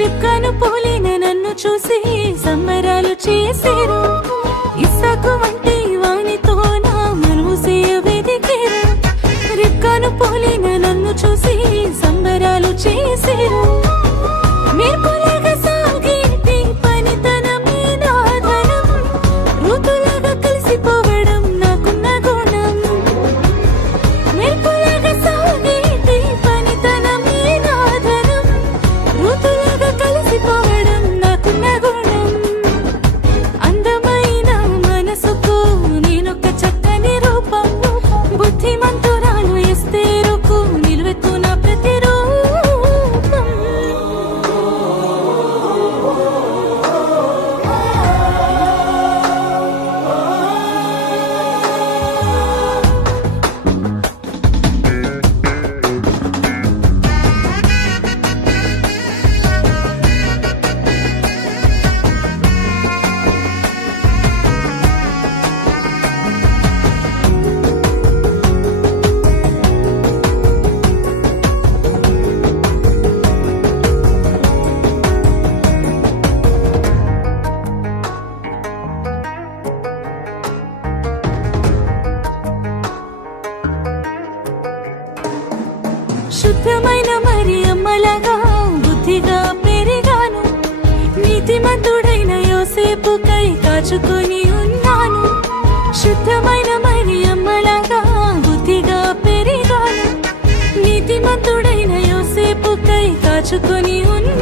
రిక్కను పోలిన నన్ను చూసి సంబరాలు చేసేరు. ఇస్సాకు వంటి వానితో నా మనువు వెదికేరు. రిక్కను పోలిన నన్ను చూసి సంబరాలు చేసేరు. మెరుపులాగా సాగేటి పనితనమే నా ధనం. ఋతులాగా కలిసిపోవడం నాకున్న గుణం. మెరుపులాగా సాగేటి పనితనమే నా ధనం. ఋతులాగా కలిసిపోవడం నాకున్న గుణం. అందమైన మనసుకు నేనొక చక్కని రూపం. బుద్ధిమంతురాలు ఎస్తేరుకు నిలువెత్తున ప్రతిరూపం. శుద్ధమైన మరియమ్మలాగా బుద్ధిగా పెరిగాను. నీతిమంతుడైన యోసేపుకై కాచుకొని ఉన్నాను. శుద్ధమైన మరియమ్మలాగా బుద్ధిగా పెరిగాను. నీతిమంతుడైన యోసేపుకై కాచుకొని ఉన్నాను.